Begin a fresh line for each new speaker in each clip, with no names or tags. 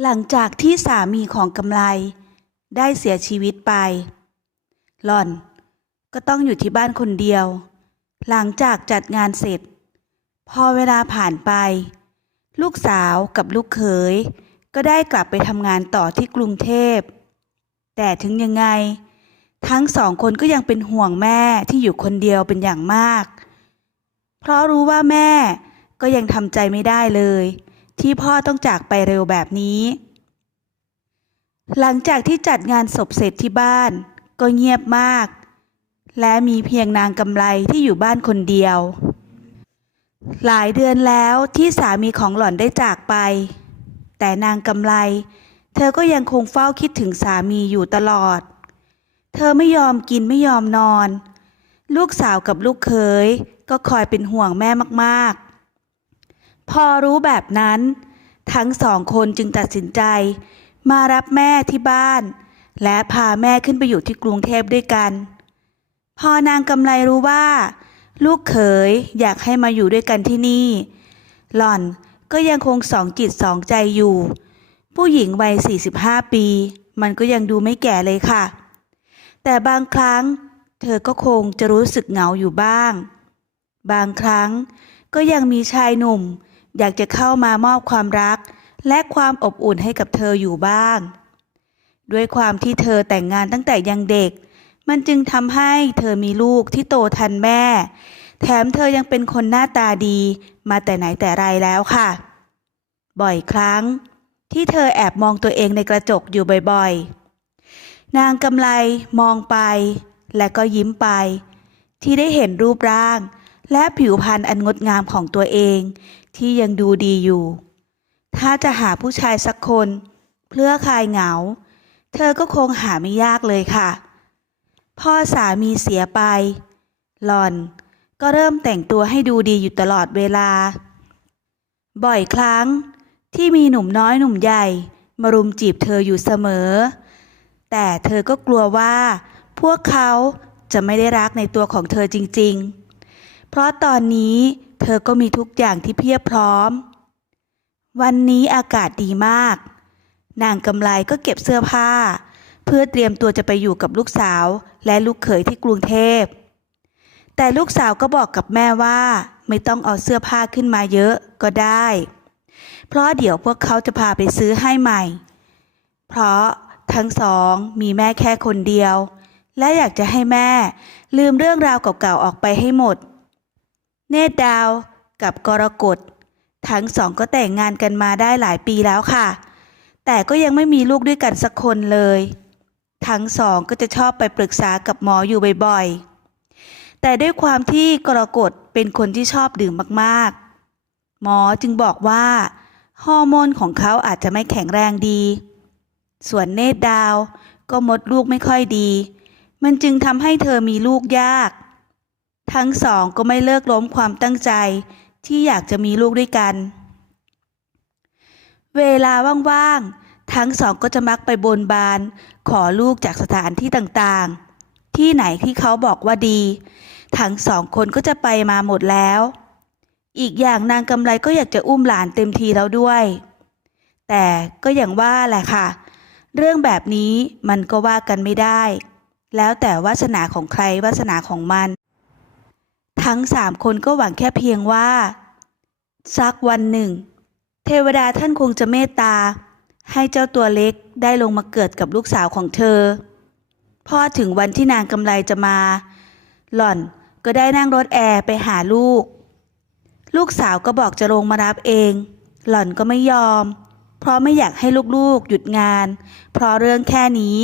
หลังจากที่สามีของกำไลได้เสียชีวิตไป หล่อน ก็ต้องอยู่ที่บ้านคนเดียว หลังจากจัดงานเสร็จ พอเวลาผ่านไป ลูกสาวกับลูกเขย ก็ได้กลับไปทำงานต่อที่กรุงเทพ แต่ถึงยังไง ทั้งสองคนก็ยังเป็นห่วงแม่ที่อยู่คนเดียวเป็นอย่างมาก เพราะรู้ว่าแม่ก็ยังทำใจไม่ได้เลย ที่พ่อต้องจากไปเร็วแบบนี้ หลังจากที่จัดงานศพเสร็จที่บ้าน ก็เงียบมาก และมีเพียงนางกำไรที่อยู่บ้านคนเดียว หลายเดือนแล้วที่สามีของหล่อนได้จากไป แต่นางกำไร เธอก็ยังคงเฝ้าคิดถึงสามีอยู่ตลอด เธอไม่ยอมกินไม่ยอมนอน ลูกสาวกับลูกเขยก็คอยเป็นห่วงแม่มากๆ พอรู้แบบนั้น ทั้งสองคนจึงตัดสินใจ มารับแม่ที่บ้าน และพาแม่ขึ้นไปอยู่ที่กรุงเทพด้วยกัน พอนางกำไรรู้ว่า ลูกเขยอยากให้มาอยู่ด้วยกันที่นี่ หล่อนก็ยังคงสองจิตสองใจอยู่ ผู้หญิงวัย 45 ปี มันก็ยังดูไม่แก่เลยค่ะ แต่บางครั้ง เธอก็คงจะรู้สึกเหงาอยู่บ้าง บางครั้งก็ยังมีชายหนุ่ม อยากจะเข้ามามอบความรัก และความอบอุ่นให้กับเธออยู่บ้าง ด้วยความที่เธอแต่งงานตั้งแต่ยังเด็ก มันจึงทำให้เธอมีลูกที่โตทันแม่ แถมเธอยังเป็นคนหน้าตาดีมาแต่ไหนแต่ไรแล้วค่ะ บ่อยครั้ง ที่เธอแอบมองตัวเองในกระจกอยู่บ่อยๆ นางกำไลมองไป และก็ยิ้มไป ที่ได้เห็นรูปร่างและผิวพรรณอันงดงามของตัวเอง ที่ยังดูดีอยู่ ถ้าจะหาผู้ชายสักคน เพื่อคลายเหงา เธอก็คงหาไม่ยากเลยค่ะ พ่อสามีเสียไป หล่อนก็เริ่มแต่งตัวให้ดูดีอยู่ตลอดเวลา บ่อยครั้งที่มีหนุ่มน้อยหนุ่มใหญ่ มารุมจีบเธออยู่เสมอ แต่เธอก็กลัวว่า พวกเขาจะไม่ได้รักในตัวของเธอจริง ๆ เพราะตอนนี้ เธอก็มีทุกอย่างที่เพียบพร้อม วันนี้อากาศดีมาก นางกำไลก็เก็บเสื้อผ้า เพื่อเตรียมตัวจะไปอยู่กับลูกสาวและลูกเขยที่กรุงเทพ แต่ลูกสาวก็บอกกับแม่ว่า ไม่ต้องเอาเสื้อผ้าขึ้นมาเยอะก็ได้ เพราะเดี๋ยวพวกเขาจะพาไปซื้อให้ใหม่ เพราะทั้งสองมีแม่แค่คนเดียว และอยากจะให้แม่ลืมเรื่องราวเก่าๆออกไปให้หมด เนตรดาวกับกรกฎทั้งสองก็แต่งงานกันมาได้หลายปีแล้วค่ะ แต่ก็ยังไม่มีลูกด้วยกันสักคนเลย ทั้งสองก็จะชอบไปปรึกษากับหมออยู่บ่อยๆ แต่ด้วยความที่กรกฎเป็นคนที่ชอบดื่มมากๆ หมอจึงบอกว่าฮอร์โมนของเขาอาจจะไม่แข็งแรงดี ส่วนเนตรดาวก็มดลูกไม่ค่อยดี มันจึงทำให้เธอมีลูกยาก ทั้งสองก็ไม่เลิกล้มความตั้งใจที่อยากจะมีลูกด้วยกัน เวลาว่างๆ ทั้งสองก็จะมักไปบนบาน ขอลูกจากสถานที่ต่างๆ ที่ไหนที่เขาบอกว่าดี ทั้งสองคนก็จะไปมาหมดแล้ว อีกอย่างนางกำไรก็อยากจะอุ้มหลานเต็มทีแล้วด้วย แต่ก็อย่างว่าแหละค่ะ เรื่องแบบนี้มันก็ว่ากันไม่ได้ แล้วแต่วาสนาของใครวาสนาของมัน ทั้งสามคนก็หวังแค่เพียงว่า สักวันหนึ่ง เทวดาท่านคงจะเมตตา ให้เจ้าตัวเล็กได้ลงมาเกิดกับลูกสาวของเธอ พอถึงวันที่นางกำไรจะมา หล่อนก็ได้นั่งรถแอร์ไปหาลูก ลูกสาวก็บอกจะลงมารับเอง หล่อนก็ไม่ยอม เพราะไม่อยากให้ลูกๆหยุดงาน เพราะเรื่องแค่นี้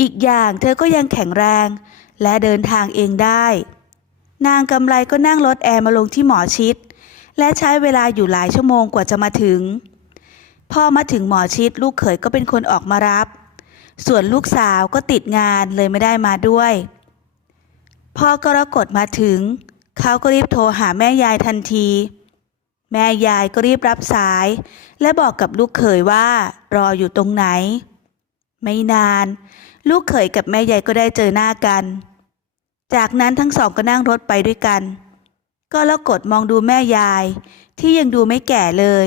อีกอย่างเธอก็ยังแข็งแรง และเดินทางเองได้ นางกำไรก็นั่งรถแอร์มาลงที่หมอชิด และใช้เวลาอยู่หลายชั่วโมงกว่าจะมาถึง พ่อมาถึงหมอชิดลูกเขยก็เป็นคนออกมารับ ส่วนลูกสาวก็ติดงานเลยไม่ได้มาด้วย พ่อกรกฎมาถึง เขาก็รีบโทรหาแม่ยายทันที แม่ยายก็รีบรับสาย และบอกกับลูกเขยว่ารออยู่ตรงไหน ไม่นาน ลูกเขยกับแม่ยายก็ได้เจอหน้ากัน จากนั้นทั้งสองก็นั่งรถไปด้วยกัน ก็แล้วกดมองดูแม่ยาย ที่ยังดูไม่แก่เลย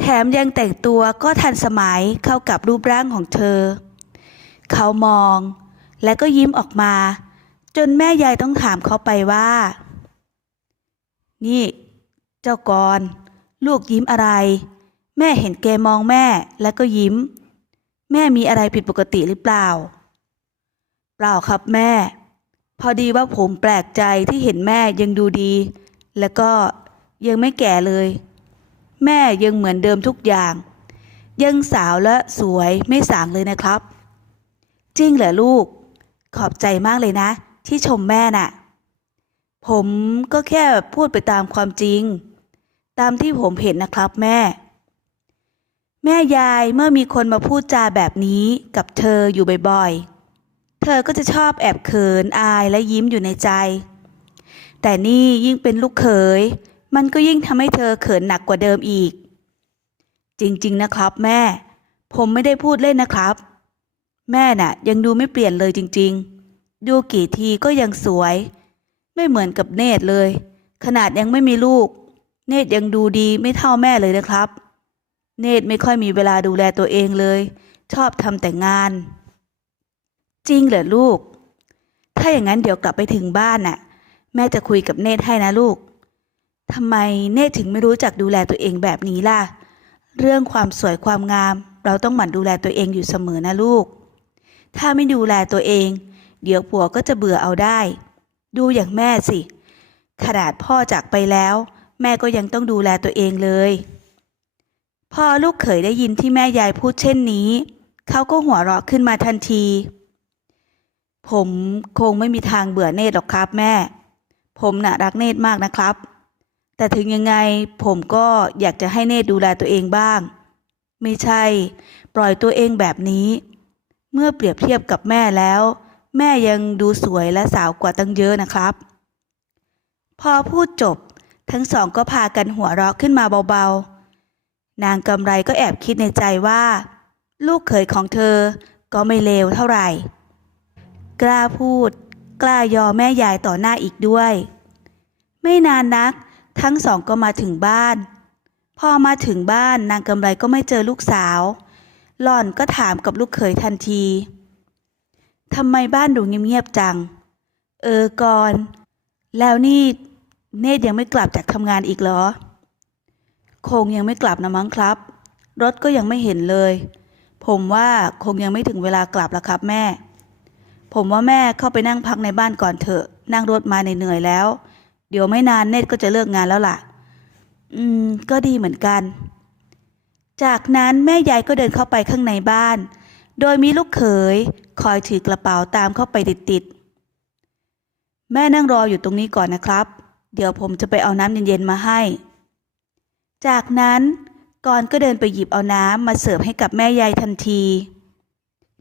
แถมยังแต่งตัวก็ทันสมัยเข้ากับรูปร่างของเธอ เขามองและก็ยิ้มออกมา จนแม่ยายต้องถามเขาไปว่า นี่ เจ้ากรลูกยิ้มอะไร แม่เห็นแกมองแม่แล้วก็ยิ้ม แม่มีอะไรผิดปกติหรือเปล่า เปล่าครับแม่ พอดีว่าผมแปลกใจที่เห็นแม่ยังดูดี แล้วก็ยังไม่แก่เลย แม่ยังเหมือนเดิมทุกอย่าง ยังสาวและสวยไม่สางเลยนะครับ จริงเหรอลูก ขอบใจมากเลยนะ ที่ชมแม่น่ะ ผมก็แค่พูดไปตามความจริง ตามที่ผมเห็นนะครับแม่ แม่ยายเมื่อมีคนมาพูดจาแบบนี้กับเธออยู่บ่อยๆ เธอก็จะชอบแอบเขินอายและยิ้มอยู่ในใจ แต่นี่ยิ่งเป็นลูกเขย มันก็ยิ่งทำให้เธอเขินหนักกว่าเดิมอีก จริง ๆ นะครับแม่ ผมไม่ได้พูดเล่นนะครับ แม่น่ะ ยังดูไม่เปลี่ยนเลยจริง ๆ ดูกี่ทีก็ยังสวย ไม่เหมือนกับเนตรเลย ขนาดยังไม่มีลูก เนตรยังดูดีไม่เท่าแม่เลยนะครับ เนตรไม่ค่อยมีเวลาดูแลตัวเองเลย ชอบทำแต่งาน จริงเหรอลูก ถ้าอย่างนั้นเดี๋ยวกลับไปถึงบ้านน่ะ แม่จะคุยกับเนตรให้นะลูกทำไมเนตรถึงไม่รู้จักดูแลตัวเองแบบนี้ล่ะ เรื่องความสวยความงาม เราต้องหมั่นดูแลตัวเองอยู่เสมอนะลูก ถ้าไม่ดูแลตัวเอง เดี๋ยวผัวก็จะเบื่อเอาได้ ดูอย่างแม่สิ ขนาดพ่อจากไปแล้ว แม่ก็ยังต้องดูแลตัวเองเลยพอลูกเขยได้ยินที่แม่ยายพูดเช่นนี้ เขาก็หัวเราะขึ้นมาทันที ผมคงไม่มีทางเบื่อเนตรหรอกครับแม่ ผมน่ะรักเนตรมากนะครับ แต่ถึงยังไงผมก็อยากจะให้เนตรดูแลตัวเองบ้าง ไม่ใช่ ปล่อยตัวเองแบบนี้ เมื่อเปรียบเทียบกับแม่แล้ว แม่ยังดูสวยและสาวกว่าตั้งเยอะนะครับ พอพูดจบ ทั้งสองก็พากันหัวเราะขึ้นมาเบาๆ นางกำไรก็แอบคิดในใจว่า ลูกเขยของเธอก็ไม่เลวเท่าไหร่ กล้าพูด กล้ายอแม่ยายต่อหน้าอีกด้วย ไม่นานนัก ทั้งสองก็มาถึงบ้าน พอมาถึงบ้านนางกำไรก็ไม่เจอลูกสาว หล่อนก็ถามกับลูกเขยทันทีทำไมบ้านดูเงียบๆจัง เออก่อน แล้วนี่ เนตยังไม่กลับจากทำงานอีกเหรอ คงยังไม่กลับนะมั้งครับ รถก็ยังไม่เห็นเลย ผมว่าคงยังไม่ถึงเวลากลับล้วครับแม่ ผมว่าแม่เข้าไปนั่งพักในบ้านก่อนเถอะ นั่งรถมาเหนื่อยแล้ว เดี๋ยวไม่นานเนตก็จะเลิกงานแล้วล่ะ อืม ก็ดีเหมือนกัน จากนั้นแม่ยายก็เดินเข้าไปข้างในบ้าน โดยมีลูกเขย คอยถือกระเป๋าตามเข้าไปติดๆ แม่นั่งรออยู่ตรงนี้ก่อนนะครับ เดี๋ยวผมจะไปเอาน้ำเย็นๆมาให้ จากนั้นกอนก็เดินไปหยิบเอาน้ำมาเสิร์ฟให้กับแม่ยายทันที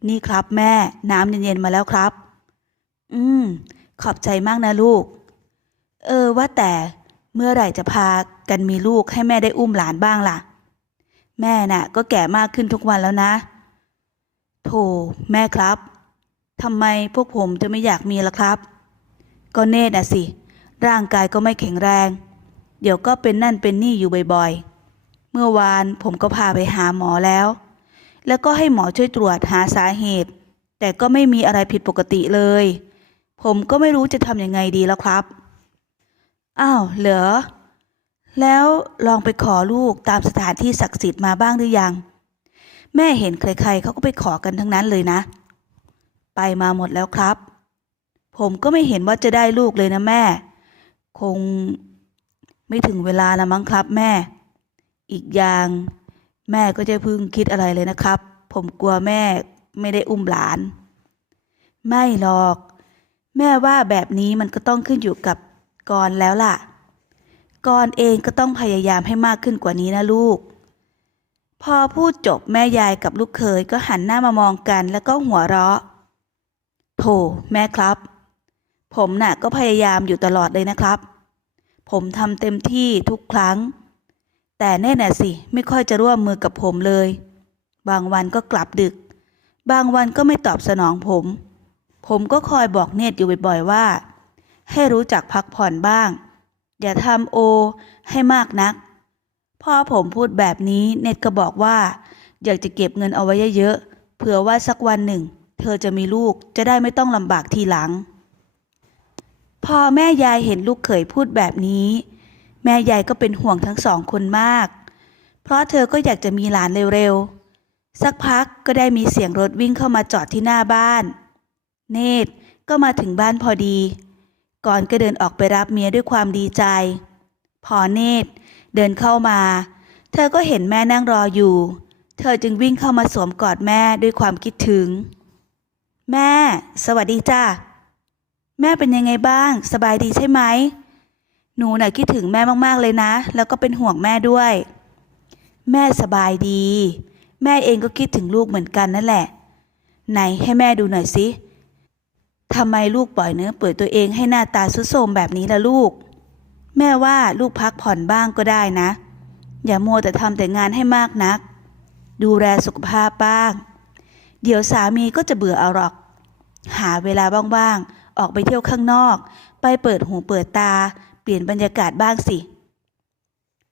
นี่ครับแม่ น้ำเย็นๆมาแล้วครับ อืม ขอบใจมากนะลูก เออว่าแต่เมื่อไหร่จะพากันมีลูกให้แม่ได้อุ้มหลานบ้างล่ะ แม่น่ะ ก็แก่มากขึ้นทุกวันแล้วนะโธ่แม่ครับทำไมพวกผมจะไม่อยากมีล่ะครับ ก็เนตรน่ะสิ ร่างกายก็ไม่แข็งแรง เดี๋ยวก็เป็นนั่นเป็นนี่อยู่บ่อยๆ เมื่อวานผมก็พาไปหาหมอแล้ว แล้วก็ให้หมอช่วยตรวจหาสาเหตุ แต่ก็ไม่มีอะไรผิดปกติเลย ผมก็ไม่รู้จะทำยังไงดีแล้วครับ อ้าว เหรอ แล้วลองไปขอลูกตามสถานที่ศักดิ์สิทธิ์มาบ้างหรือยัง แม่เห็นใครๆเขาก็ไปขอกันทั้งนั้นเลยนะ ไปมาหมดแล้วครับ ผมก็ไม่เห็นว่าจะได้ลูกเลยนะแม่ คงไม่ถึงเวลาละมั้งครับแม่ อีกอย่าง แม่ก็จะพึ่งคิดอะไรเลยนะครับ ผมกลัวแม่ไม่ได้อุ้มหลาน ไม่หรอก แม่ว่าแบบนี้มันก็ต้องขึ้นอยู่กับกรแล้วล่ะกรเองก็ต้องพยายามให้มากขึ้นกว่านี้นะลูก พอพูดจบแม่ยายกับลูกเขยก็หันหน้ามามองกันแล้วก็หัวเราะโถแม่ครับ ผมน่ะก็พยายามอยู่ตลอดเลยนะครับ ผมทำเต็มที่ทุกครั้ง แต่แน่น่ะสิไม่ค่อยจะร่วมมือกับผมเลย บางวันก็กลับดึก บางวันก็ไม่ตอบสนองผม ผมก็คอยบอกเนตอยู่บ่อยๆว่า ให้รู้จักพักผ่อนบ้าง อย่าทำโอ ให้มากนัก พ่อผมพูดแบบนี้เนตก็บอกว่า อยากจะเก็บเงินเอาไว้เยอะๆเผื่อว่าสักวันหนึ่ง เธอจะมีลูกจะได้ไม่ต้องลำบากทีหลัง พอแม่ยายเห็นลูกเขยพูดแบบนี้ แม่ยายก็เป็นห่วงทั้งสองคนมาก เพราะเธอก็อยากจะมีหลานเร็วๆ สักพักก็ได้มีเสียงรถวิ่งเข้ามาจอดที่หน้าบ้าน เนตรก็มาถึงบ้านพอดี ก่อนก็เดินออกไปรับเมียด้วยความดีใจ พอเนตรเดินเข้ามา เธอก็เห็นแม่นั่งรออยู่ เธอจึงวิ่งเข้ามาสวมกอดแม่ด้วยความคิดถึง แม่ สวัสดีจ้าแม่เป็นยังไงบ้าง สบายดีใช่ไหม หนูน่ะคิดถึงแม่มากๆเลยนะ แล้วก็เป็นห่วงแม่ด้วย แม่สบายดี แม่เองก็คิดถึงลูกเหมือนกันนั่นแหละ ไหนให้แม่ดูหน่อยสิทำไมลูกปล่อยเนื้อเปื่อยตัวเองให้หน้าตาสุดโทมแบบนี้ล่ะลูก แม่ว่าลูกพักผ่อนบ้างก็ได้นะ อย่ามัวแต่ทำแต่งานให้มากนัก ดูแลสุขภาพบ้าง เดี๋ยวสามีก็จะเบื่อเอาหรอก หาเวลาบ้างๆออกไปเที่ยวข้างนอก ไปเปิดหูเปิดตา เปลี่ยนบรรยากาศบ้างสิ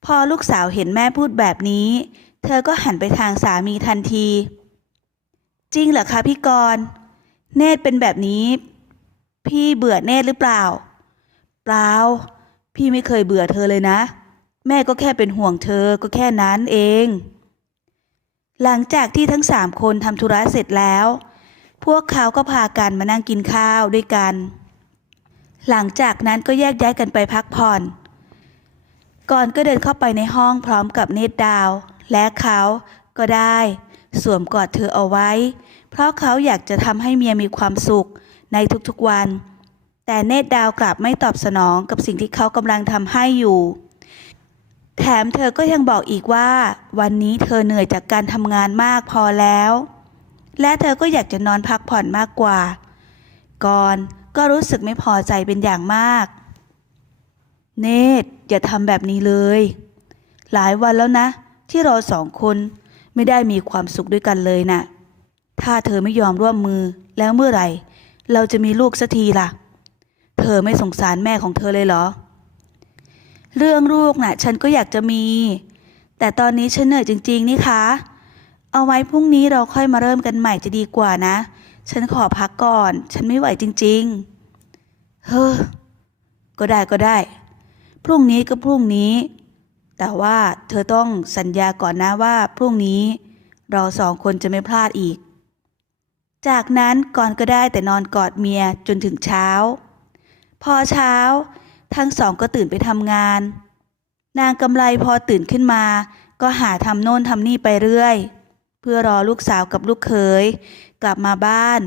พอลูกสาวเห็นแม่พูดแบบนี้ เธอก็หันไปทางสามีทันที จริงเหรอคะพี่กรณ์เนตรเป็นแบบนี้ พี่เบื่อเนตรหรือเปล่า เปล่า พี่ไม่เคยเบื่อเธอเลยนะ แม่ก็แค่เป็นห่วงเธอก็แค่นั้นเอง หลังจากที่ทั้งสามคนทำธุระเสร็จแล้ว พวกเขาก็พากันมานั่งกินข้าวด้วยกัน หลังจากนั้นก็แยกย้ายกันไปพักผ่อน ก่อนก็เดินเข้าไปในห้องพร้อมกับเนตรดาว และเขาก็ได้ สวมกอดเธอเอาไว้ เพราะเขาอยากจะทำให้เมียมีความสุขในทุกๆวัน แต่เนตรดาวกลับไม่ตอบสนองกับสิ่งที่เขากำลังทำให้อยู่ แถมเธอก็ยังบอกอีกว่า วันนี้เธอเหนื่อยจากการทำงานมากพอแล้ว และเธอก็อยากจะนอนพักผ่อนมากกว่า ก่อน ก็รู้สึกไม่พอใจเป็นอย่างมาก เนตอย่าทำแบบนี้เลย หลายวันแล้วนะ ที่เราสองคนไม่ได้มีความสุขด้วยกันเลยน่ะ ถ้าเธอไม่ยอมร่วมมือแล้วเมื่อไหร่ เราจะมีลูกสักทีล่ะ เธอไม่สงสารแม่ของเธอเลยเหรอ เรื่องลูกน่ะ ฉันก็อยากจะมี แต่ตอนนี้ฉันเหนื่อยจริง ๆ นี่คะ เอาไว้พรุ่งนี้เราค่อยมาเริ่มกันใหม่จะดีกว่านะ ฉันขอพักก่อน ฉันไม่ไหวจริง ๆ เฮ้อ ก็ได้ก็ได้ พรุ่งนี้ก็พรุ่งนี้ แต่ว่าเธอต้องสัญญาก่อนนะว่าพรุ่งนี้เราสองคนจะไม่พลาดอีก จากนั้นก่อนก็ได้แต่นอนกอดเมียจนถึงเช้า พอเช้า ทั้งสองก็ตื่นไปทำงาน นางกำไรพอตื่นขึ้นมา ก็หาทำโน่นทำนี่ไปเรื่อย เพื่อรอลูกสาวกับลูกเขยกลับมาบ้าน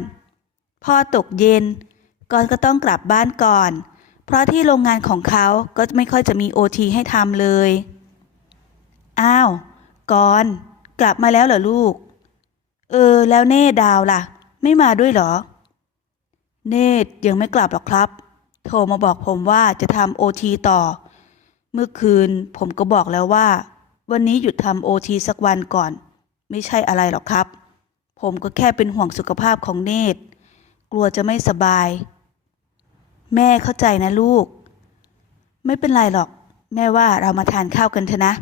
พอตกเย็นก่อนก็ต้องกลับบ้านก่อน เพราะที่โรงงานของเขาก็ไม่ค่อยจะมีโอทีให้ทำเลย อ้าวก่อนกลับมาแล้วเหรอลูก เออ แล้วเน่ดาวล่ะ ไม่มาด้วยเหรอ เนตรยังไม่กลับหรอกครับ โทรมาบอกผมว่าจะทำโอทีต่อ เมื่อคืนผมก็บอกแล้วว่า วันนี้หยุดทำโอทีสักวันก่อน ไม่ใช่อะไรหรอกครับ ผมก็แค่เป็นห่วงสุขภาพของเนตร กลัวจะไม่สบาย แม่เข้าใจนะลูก ไม่เป็นไรหรอก แม่ว่าเรามาทานข้าวกันเถอะนะ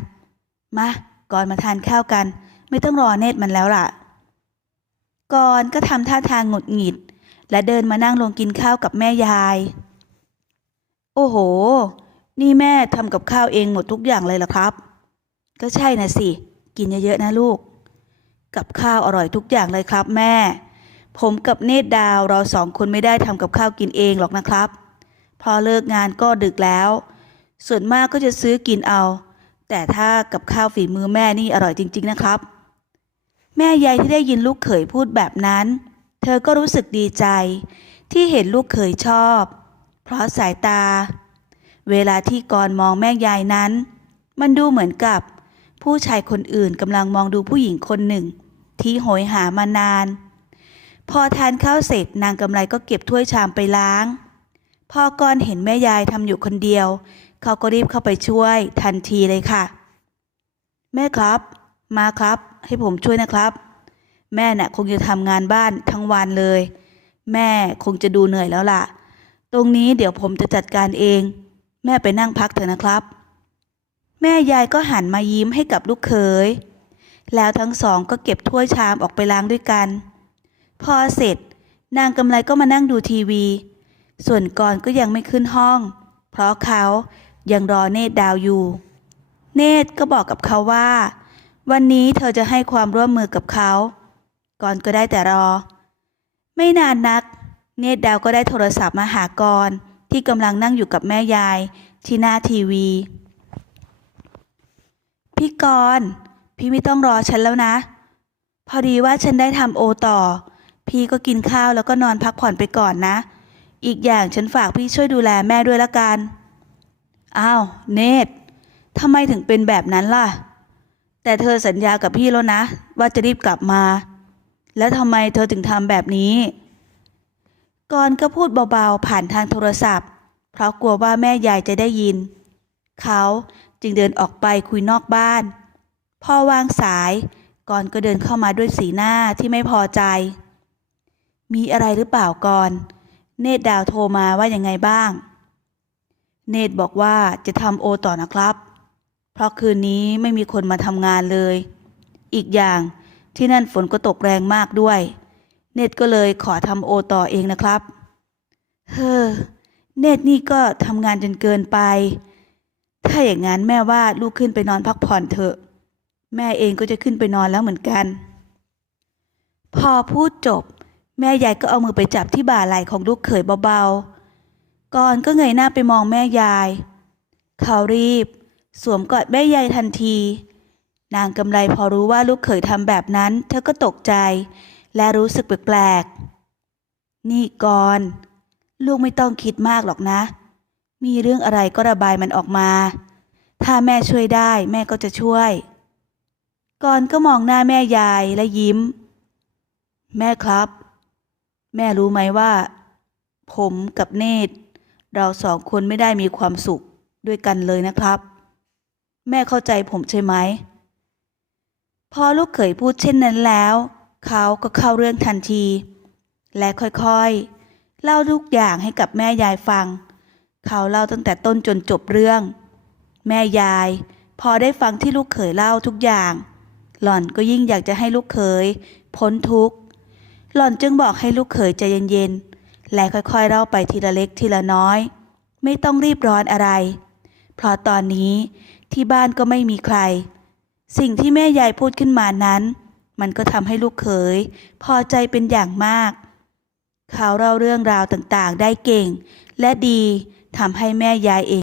มา ก่อนมาทานข้าวกัน ไม่ต้องรอเนตรมันแล้วล่ะ ก่อนก็ทำท่าทางหงุดหงิด และเดินมานั่งลงกินข้าวกับแม่ยาย โอ้โห นี่แม่ทำกับข้าวเองหมดทุกอย่างเลยเหรอครับ ก็ใช่นะสิ กินเยอะๆนะลูก กับข้าวอร่อยทุกอย่างเลยครับแม่ ผมกับเนตรดาวเราสองคนไม่ได้ทำกับข้าวกินเองหรอกนะครับ พอเลิกงานก็ดึกแล้ว ส่วนมากก็จะซื้อกินเอา แต่ถ้ากับข้าวฝีมือแม่นี่อร่อยจริง ๆนะครับ แม่ยายที่ได้ยินลูกเขยพูดแบบนั้น เธอก็รู้สึกดีใจ ที่เห็นลูกเขยชอบ เพราะสายตา เวลาที่กรมองแม่ยายนั้น มันดูเหมือนกับผู้ชายคนอื่นกำลังมองดูผู้หญิงคนหนึ่ง ที่โหยหามานาน พอทานข้าวเสร็จนางกำไรก็เก็บถ้วยชามไปล้างพอกรเห็นแม่ยายทำอยู่คนเดียว เขาก็รีบเข้าไปช่วยทันทีเลยค่ะ แม่ครับ มาครับ ให้ผมช่วยนะครับ แม่น่ะคงจะทำงานบ้านทั้งวันเลย แม่คงจะดูเหนื่อยแล้วล่ะ ตรงนี้เดี๋ยวผมจะจัดการเอง แม่ไปนั่งพักเถอะนะครับ แม่ยายก็หันมายิ้มให้กับลูกเขย แล้วทั้งสองก็เก็บถ้วยชามออกไปล้างด้วยกัน พอเสร็จ นางกำไรก็มานั่งดูทีวี ส่วนกรก็ยังไม่ขึ้นห้อง เพราะเขายังรอเนตรดาวอยู่ เนตรก็บอกกับเขาว่า วันนี้เธอจะให้ความร่วมมือกับเขา กรก็ได้แต่รอ ไม่นานนัก เนตรดาวก็ได้โทรศัพท์มาหากรที่กำลังนั่งอยู่กับแม่ยายที่หน้าทีวี พี่กรณ์ พี่ไม่ต้องรอฉันแล้วนะ พอดีว่าฉันได้ทำโอต่อ พี่ก็กินข้าวแล้วก็นอนพักผ่อนไปก่อนนะ อีกอย่างฉันฝากพี่ช่วยดูแลแม่ด้วยละกัน อ้าว เนตทำไมถึงเป็นแบบนั้นล่ะ แต่เธอสัญญากับพี่แล้วนะ ว่าจะรีบกลับมา แล้วทำไมเธอถึงทำแบบนี้กรณ์ก็พูดเบาๆผ่านทางโทรศัพท์ เพราะกลัวว่าแม่ยายจะได้ยิน เขาจึงเดินออกไปคุยนอกบ้าน พอวางสายกรณ์ก็เดินเข้ามาด้วยสีหน้าที่ไม่พอใจ มีอะไรหรือเปล่ากรณ์เนตดาวโทรมาว่ายังไงบ้าง เนตบอกว่าจะทำโอต่อนะครับ เพราะคืนนี้ไม่มีคนมาทำงานเลย อีกอย่างที่นั่นฝนก็ตกแรงมากด้วย เนตก็เลยขอทำโอต่อเองนะครับ เฮ้อ เนตนี่ก็ทำงานจนเกินไป ถ้าอย่างนั้นแม่ว่าลูกขึ้นไปนอนพักผ่อนเถอะ แม่เองก็จะขึ้นไปนอนแล้วเหมือนกัน พอพูดจบ แม่ยายก็เอามือไปจับที่บ่าไหล่ของลูกเขยเบาๆ ก่อนก็เงยหน้าไปมองแม่ยาย เขารีบ สวมกอดแม่ยายทันที นางกำไรพอรู้ว่าลูกเขยทำแบบนั้น เธอก็ตกใจ และรู้สึกแปลกๆ นี่ก่อน ลูกไม่ต้องคิดมากหรอกนะ มีเรื่องอะไรก็ระบายมันออกมา ถ้าแม่ช่วยได้แม่ก็จะช่วย ก่อนก็มองหน้าแม่ยายและยิ้ม แม่ครับ แม่รู้ไหมว่า ผมกับเนตร เราสองคนไม่ได้มีความสุขด้วยกันเลยนะครับ แม่เข้าใจผมใช่ไหมพอลูกเขยพูดเช่นนั้นแล้ว เขาก็เข้าเรื่องทันที และค่อยๆ เล่าทุกอย่างให้กับแม่ยายฟัง เขาเล่าตั้งแต่ต้นจนจบเรื่อง แม่ยาย พอได้ฟังที่ลูกเขยเล่าทุกอย่าง หล่อนก็ยิ่งอยากจะให้ลูกเขยพ้นทุกข์ หล่อนจึงบอกให้ลูกเขยใจเย็นๆ และค่อยๆเล่าไปทีละเล็กทีละน้อย ไม่ต้องรีบร้อนอะไร เพราะตอนนี้ที่บ้านก็ไม่มีใคร สิ่งที่แม่ยายพูดขึ้นมานั้น มันก็ทำให้ลูกเขยพอใจเป็นอย่างมาก เขาเล่าเรื่องราวต่างๆ ได้เก่ง และดีทำให้แม่ยายเอง